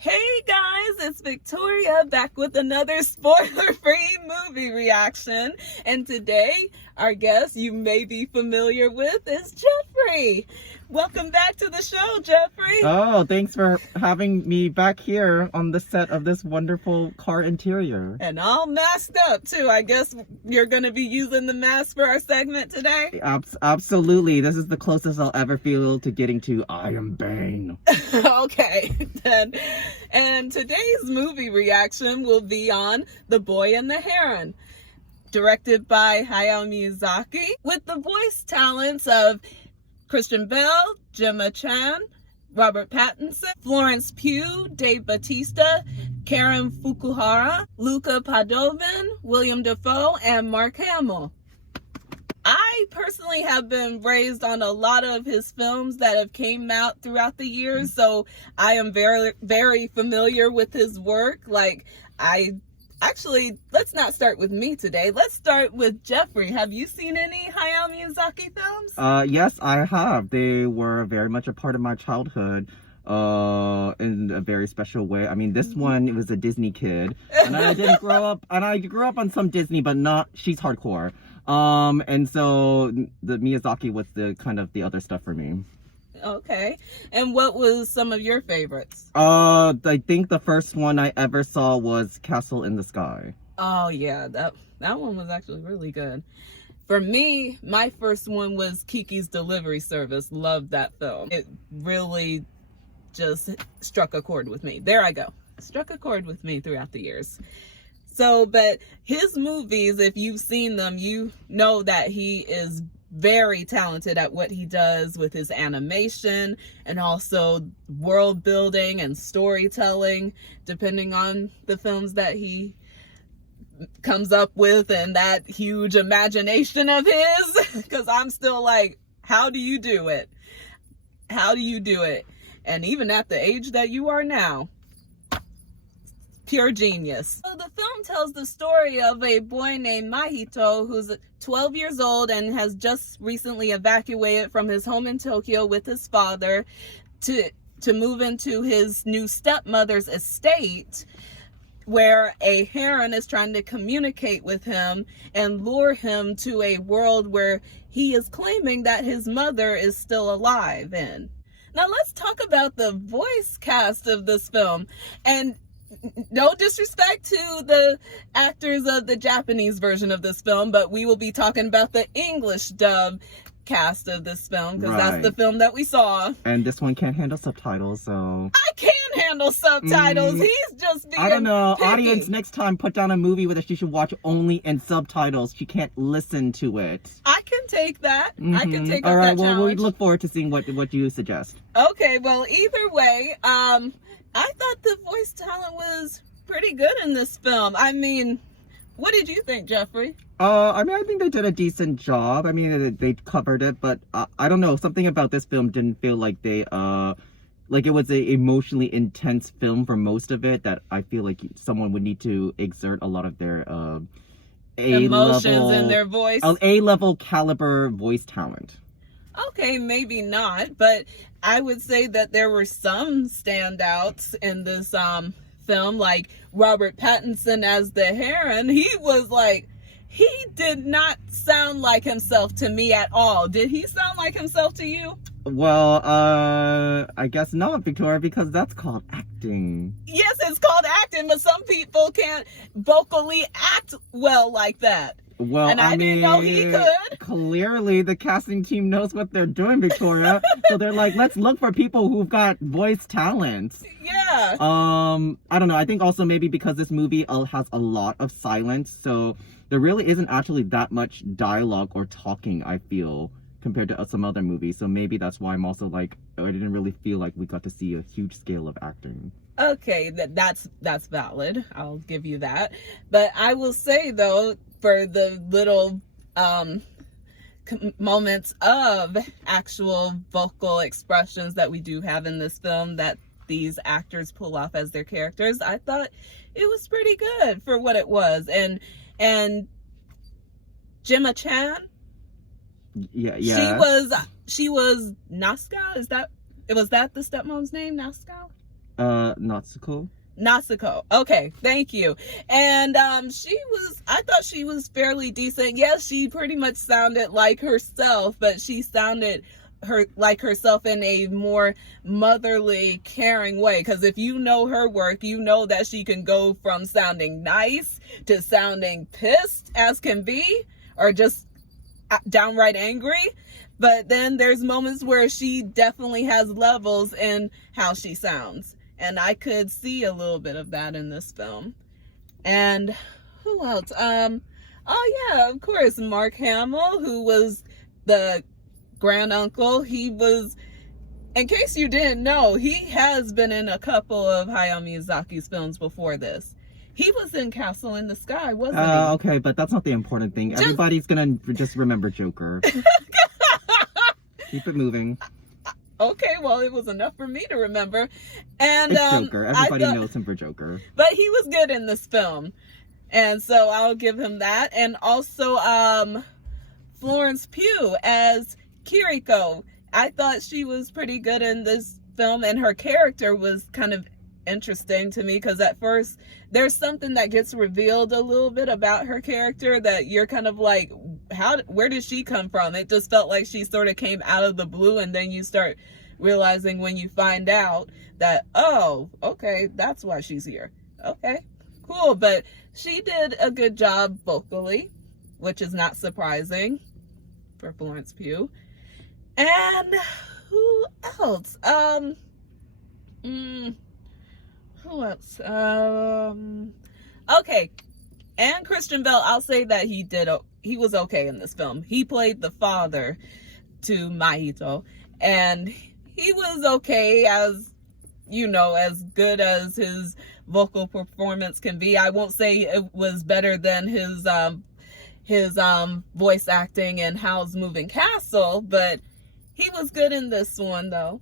Hey guys, it's Victoria back with another spoiler-free movie reaction. And today, our guest you may be familiar with is Jeffrey. Welcome back to the show, Jeffrey. Oh, thanks for having me back here on the set of this wonderful car interior. And all masked up too. I guess you're going to be using the mask for our segment today? Absolutely. This is the closest I'll ever feel to getting to I am Bane. Okay, then. And today's movie reaction will be on The Boy and the Heron, directed by Hayao Miyazaki, with the voice talents of Christian Bale, Gemma Chan, Robert Pattinson, Florence Pugh, Dave Bautista, Karen Fukuhara, Luca Padovan, William Dafoe, and Mark Hamill. I personally have been raised on a lot of his films that have came out throughout the years, so I am very, very familiar with his work. Let's not start with me today. Let's start with Jeffrey. Have you seen any Hayao Miyazaki films? Yes, I have. They were very much a part of my childhood in a very special way. I mean, this one, it was a Disney kid, and I didn't grow up, and I grew up on some Disney, but not, she's hardcore. And so the Miyazaki was the kind of the other stuff for me. Okay. And what was some of your favorites? I think the first one I ever saw was Castle in the Sky. Oh yeah, that one was actually really good. For me, my first one was Kiki's Delivery Service. Loved that film. It really just struck a chord with me. There I go. Struck a chord with me throughout the years. So, but his movies, if you've seen them, you know that he is very talented at what he does with his animation and also world building and storytelling, depending on the films that he comes up with and that huge imagination of his. Because I'm still like, how do you do it? How do you do it? And even at the age that you are now, pure genius. So the film tells the story of a boy named Mahito who's 12 years old and has just recently evacuated from his home in Tokyo with his father to move into his new stepmother's estate, where a heron is trying to communicate with him and lure him to a world where he is claiming that his mother is still alive in. Now let's talk about the voice cast of this film. And no disrespect to the actors of the Japanese version of this film, but we will be talking about the English dub cast of this film, because that's the film that we saw. And this one can't handle subtitles, so... I can handle subtitles. He's just being I don't know. picky. Audience, next time, put down a movie with us. She should watch only in subtitles. She can't listen to it. I can take that. I can take All up right, that well, challenge. we look forward to seeing what you suggest. Okay, well, either way, I thought the voice talent was pretty good in this film. I mean, what did you think, Jeffrey? I mean, I think they did a decent job. I mean, they covered it, but I don't know. Something about this film didn't feel like they, like it was a emotionally intense film for most of it, that I feel like someone would need to exert a lot of their, emotions in their voice. A-level caliber voice talent. Okay, maybe not, but I would say that there were some standouts in this film, like Robert Pattinson as the Heron. He did not sound like himself to me at all. Did he sound like himself to you? Well, I guess not, Victoria, because that's called acting. Yes, it's called acting, but some people can't vocally act well like that. Well, and I didn't know he could. Clearly, the casting team knows what they're doing, Victoria. So they're like, let's look for people who've got voice talent. Yeah. I don't know. I think also maybe because this movie has a lot of silence, so there really isn't actually that much dialogue or talking, I feel, compared to some other movies. So maybe that's why I'm also like, I didn't really feel like we got to see a huge scale of acting. Okay, that's valid. I'll give you that. But I will say, though, for the little moments of actual vocal expressions that we do have in this film that these actors pull off as their characters, I thought it was pretty good for what it was. And Gemma Chan, yeah, she was Nazca. Was that the stepmom's name, Nazca? Natsuko. Natsuko. Okay, thank you. And I thought she was fairly decent. Yes, she pretty much sounded like herself, but she sounded like herself in a more motherly, caring way. Because if you know her work, you know that she can go from sounding nice to sounding pissed as can be, or just downright angry. But then there's moments where she definitely has levels in how she sounds. And I could see a little bit of that in this film. And who else? Oh yeah, of course, Mark Hamill, who was the granduncle. He was, in case you didn't know, he has been in a couple of Hayao Miyazaki's films before this. He was in Castle in the Sky, wasn't he? Okay, but that's not the important thing. Everybody's gonna just remember Joker. Keep it moving. Okay, well, it was enough for me to remember. And it's Joker. Everybody knows him for Joker. But he was good in this film. And so I'll give him that. And also Florence Pugh as Kiriko. I thought she was pretty good in this film, and her character was kind of interesting to me, because at first there's something that gets revealed a little bit about her character that you're kind of like, where did she come from? It just felt like she sort of came out of the blue, and then you start realizing when you find out that, oh, okay, that's why she's here. Okay, cool. But she did a good job vocally, which is not surprising for Florence Pugh. And who else? Who else? Okay. And Christian Bale, I'll say that he was okay in this film. He played the father to Mahito, and he was okay, as as good as his vocal performance can be. I won't say it was better than his voice acting in Howl's Moving Castle, but he was good in this one, though.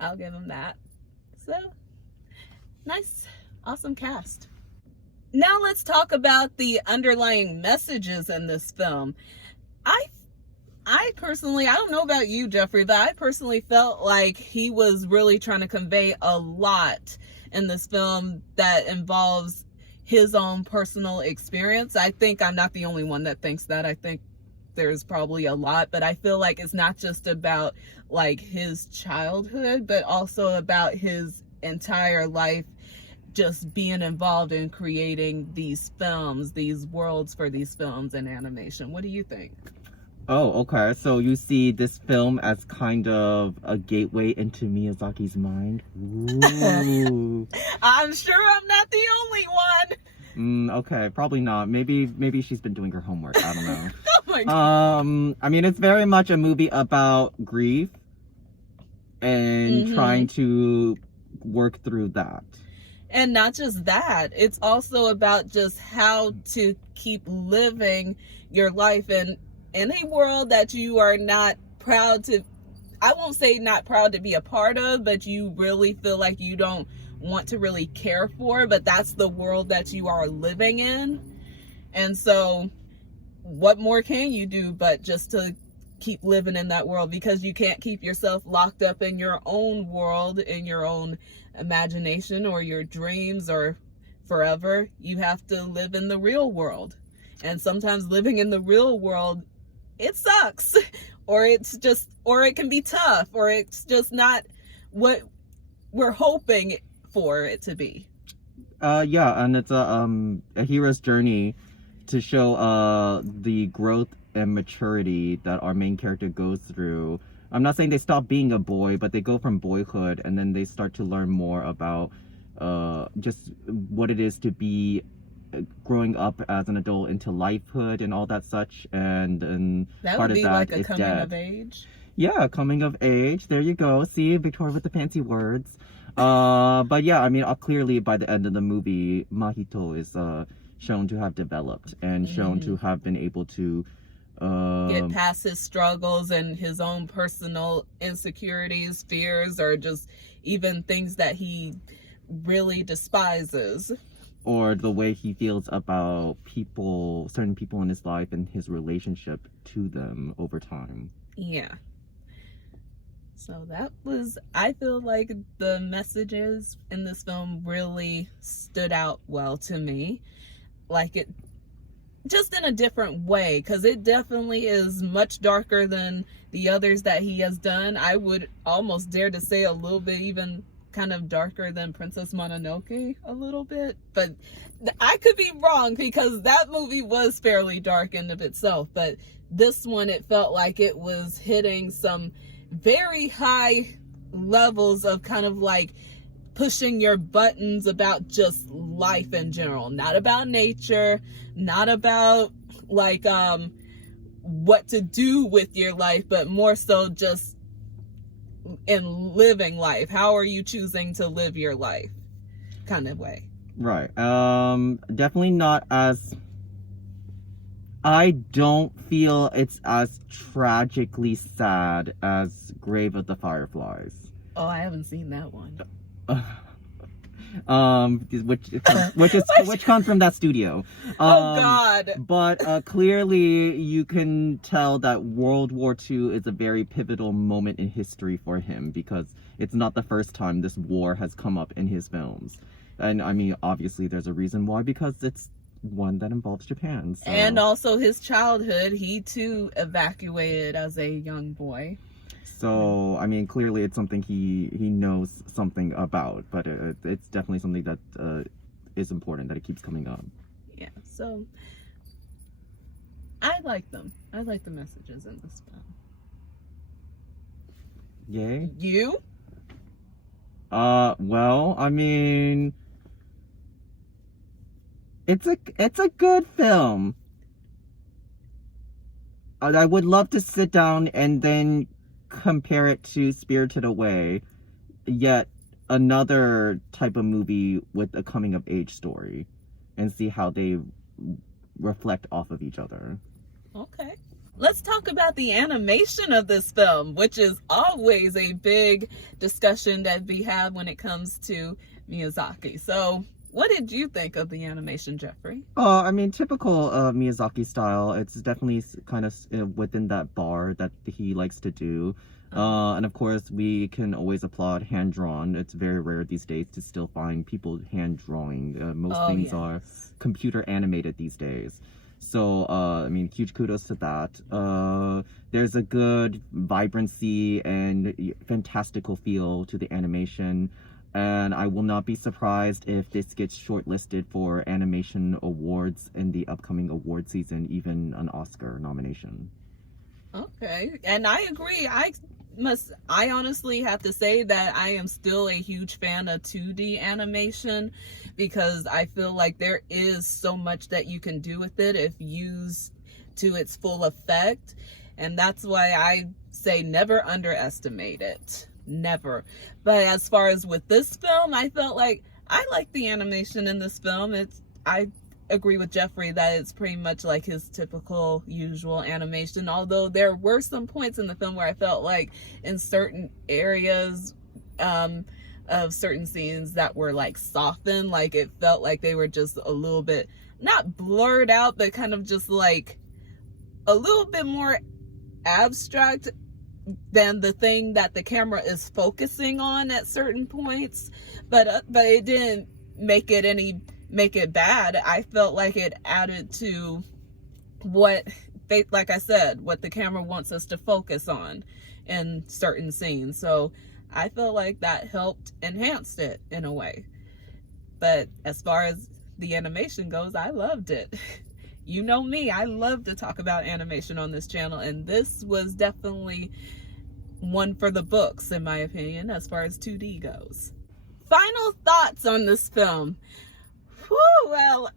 I'll give him that. So, nice, awesome cast. Now let's talk about the underlying messages in this film. I personally, I don't know about you, Jeffrey, but I personally felt like he was really trying to convey a lot in this film that involves his own personal experience. I think I'm not the only one that thinks that. I think there's probably a lot, but I feel like it's not just about like his childhood, but also about his entire life, just being involved in creating these films, these worlds for these films and animation. What do you think? Oh, okay. So you see this film as kind of a gateway into Miyazaki's mind? Ooh. I'm sure I'm not the only one. Okay, probably not. Maybe she's been doing her homework. I don't know. Oh my God. I mean, it's very much a movie about grief and trying to work through that. And not just that, it's also about just how to keep living your life in a world that you are not proud to, I won't say not proud to be a part of, but you really feel like you don't want to really care for, but that's the world that you are living in. And so what more can you do but just to keep living in that world, because you can't keep yourself locked up in your own world, in your own imagination or your dreams or forever. You have to live in the real world. And sometimes living in the real world, it sucks, or it can be tough, or it's just not what we're hoping for it to be. Yeah, and it's a hero's journey to show the growth and maturity that our main character goes through. I'm not saying they stop being a boy, but they go from boyhood and then they start to learn more about just what it is to be growing up as an adult into lifehood and all that such, and that part would be of that like a is coming death. of age. Yeah, coming of age. There you go. See, Victoria with the fancy words. But yeah, I mean, clearly by the end of the movie, Mahito is shown to have developed and shown to have been able to get past his struggles and his own personal insecurities, fears, or just even things that he really despises. Or the way he feels about people, certain people in his life and his relationship to them over time. Yeah. So that was, I feel like the messages in this film really stood out well to me. Like it, just in a different way, because it definitely is much darker than the others that he has done. I would almost dare to say a little bit even kind of darker than Princess Mononoke a little bit, but I could be wrong because that movie was fairly dark in of itself, but this one, it felt like it was hitting some very high levels of kind of like pushing your buttons about just life in general, not about nature, not about like what to do with your life, but more so just in living life. How are you choosing to live your life kind of way. Right. Definitely not as, I don't feel it's as tragically sad as Grave of the Fireflies. Oh, I haven't seen that one. Which comes from that studio. Oh God. But clearly you can tell that World War II is a very pivotal moment in history for him, because it's not the first time this war has come up in his films. And I mean, obviously there's a reason why, because it's one that involves Japan. So. And also his childhood, he too evacuated as a young boy. So, I mean, clearly it's something he knows something about, but it's definitely something that is important, that it keeps coming up. Yeah, so I like them. I like the messages in this film. Yay? You? Well, I mean, it's a good film. I would love to sit down and then compare it to Spirited Away, yet another type of movie with a coming of age story, and see how they reflect off of each other. Okay. Let's talk about the animation of this film, which is always a big discussion that we have when it comes to Miyazaki. So what did you think of the animation, Jeffrey? I mean, typical Miyazaki style. It's definitely kind of within that bar that he likes to do. And of course, we can always applaud hand-drawn. It's very rare these days to still find people hand-drawing. Most things are computer animated these days. So, I mean, huge kudos to that. There's a good vibrancy and fantastical feel to the animation. And I will not be surprised if this gets shortlisted for animation awards in the upcoming award season, even an Oscar nomination. Okay, and I agree. I honestly have to say that I am still a huge fan of 2D animation, because I feel like there is so much that you can do with it if used to its full effect. And that's why I say never underestimate it. Never. But as far as with this film, I felt like I like the animation in this film. I agree with Jeffrey that it's pretty much like his typical usual animation, although there were some points in the film where I felt like in certain areas of certain scenes that were like softened, like it felt like they were just a little bit not blurred out, but kind of just like a little bit more abstract than the thing that the camera is focusing on at certain points, but it didn't make it bad. I felt like it added to what they, like I said, what the camera wants us to focus on in certain scenes. So I felt like that helped enhance it in a way. But as far as the animation goes, I loved it. You know me, I love to talk about animation on this channel, and this was definitely one for the books, in my opinion, as far as 2D goes. Final thoughts on this film. Whew, well,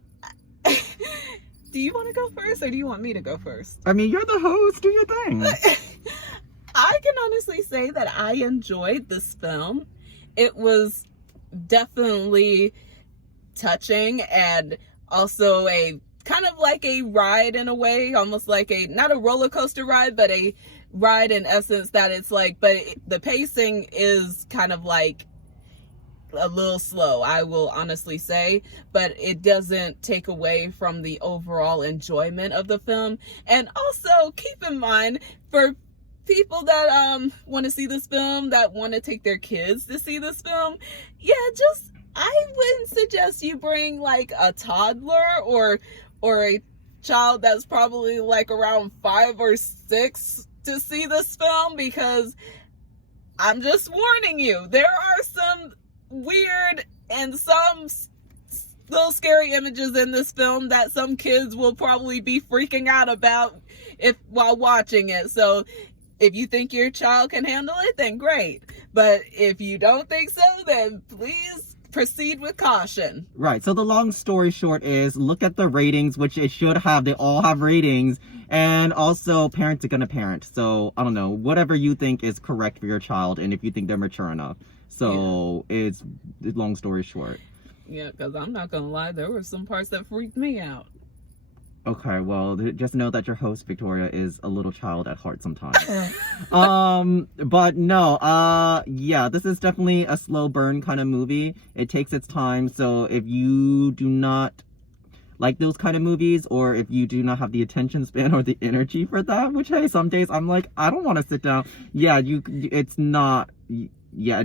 do you want to go first, or do you want me to go first? I mean, you're the host, do your thing. I can honestly say that I enjoyed this film. It was definitely touching, and also a kind of like a ride in a way, almost like not a roller coaster ride, but a ride in essence, that it's like, but the pacing is kind of like a little slow, I will honestly say, but it doesn't take away from the overall enjoyment of the film. And also keep in mind, for people that want to see this film, that want to take their kids to see this film, yeah, just I wouldn't suggest you bring like a toddler or a child that's probably like around 5 or 6 to see this film, because I'm just warning you, there are some weird and some little scary images in this film that some kids will probably be freaking out about while watching it. So if you think your child can handle it, then great. But if you don't think so, then please proceed with caution. Right. So the long story short is, look at the ratings, which it should have. They all have ratings. And also, parents are gonna parent. So, I don't know, whatever you think is correct for your child, and if you think they're mature enough. So, it's long story short. Yeah, because I'm not gonna lie, there were some parts that freaked me out. Okay, well, just know that your host, Victoria, is a little child at heart sometimes. But no, yeah, this is definitely a slow burn kind of movie. It takes its time, so if you do not like those kind of movies, or if you do not have the attention span or the energy for that, which, hey, some days I'm like, I don't want to sit down. Yeah, it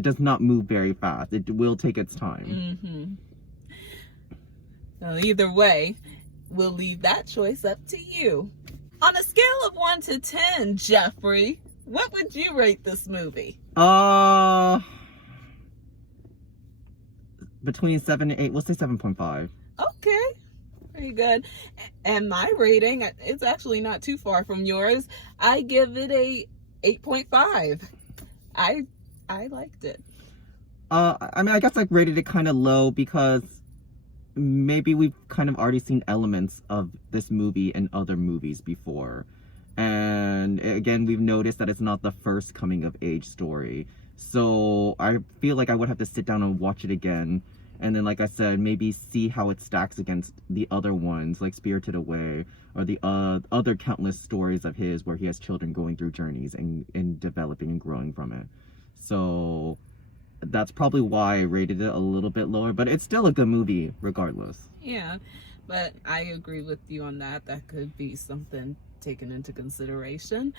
does not move very fast. It will take its time. Mm-hmm. Well, either way, we'll leave that choice up to you. On a scale of 1 to 10, Jeffrey, what would you rate this movie? Between 7 and 8. We'll say 7.5. Okay, very good. And my rating, it's actually not too far from yours. I give it a 8.5. I liked it. I mean, I guess I rated it kind of low because maybe we've kind of already seen elements of this movie in other movies before. And again, we've noticed that it's not the first coming of age story. So I feel like I would have to sit down and watch it again. And then, like I said, maybe see how it stacks against the other ones, like Spirited Away, or the other countless stories of his where he has children going through journeys and developing and growing from it. So that's probably why I rated it a little bit lower, but it's still a good movie regardless. Yeah, but I agree with you on that. That could be something taken into consideration.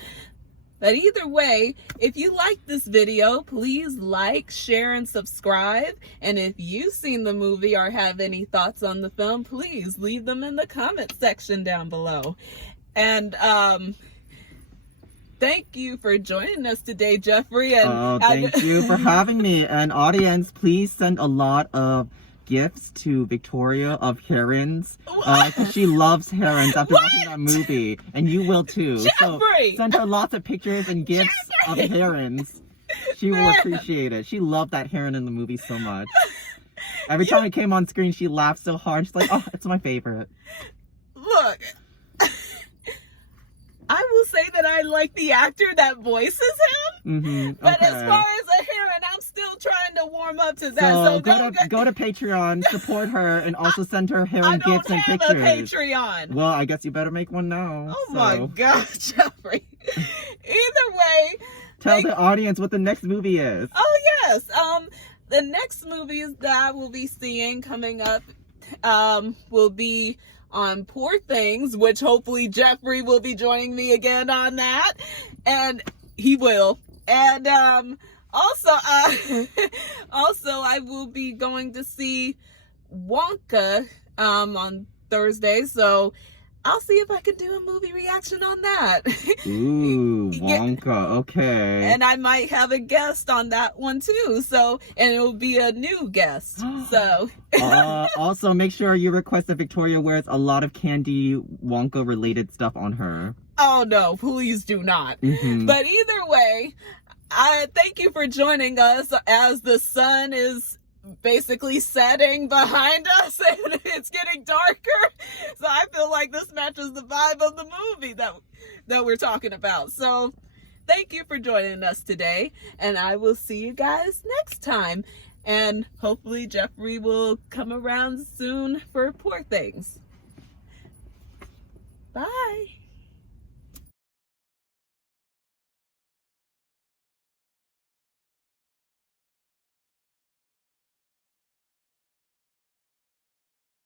But either way, if you like this video, please like, share, and subscribe. And if you've seen the movie or have any thoughts on the film, please leave them in the comment section down below. And thank you for joining us today, Jeffrey. And thank you for having me. And audience, please send a lot of gifts to Victoria of herons. She loves herons after watching that movie. And you will too. Jeffrey! So send her lots of pictures and gifts of herons. She will appreciate it. She loved that heron in the movie so much. Every time it came on screen, she laughed so hard. She's like, oh, it's my favorite. Look, I will say that I like the actor that voices him, mm-hmm. But okay. as far as a heron, I'm still trying to warm up to that. So go to Patreon, support her, and also send her heron gifts and pictures. I don't have a Patreon. Well, I guess you better make one now. Oh my God, Jeffrey. Either way, tell the audience what the next movie is. Oh yes, the next movies that I will be seeing coming up will be on Poor Things, which hopefully Jeffrey will be joining me again on that, and he will. And also I will be going to see Wonka on Thursday, so I'll see if I can do a movie reaction on that. Ooh, Wonka, okay. And I might have a guest on that one too, so, and it will be a new guest, so. Also, make sure you request that Victoria wears a lot of Candy Wonka related stuff on her. Oh no, please do not. Mm-hmm. But either way, I thank you for joining us as the sun is basically setting behind us and it's getting darker, so I feel like this matches the vibe of the movie that we're talking about. So thank you for joining us today, and I will see you guys next time, and hopefully Jeffrey will come around soon for Poor Things. Bye.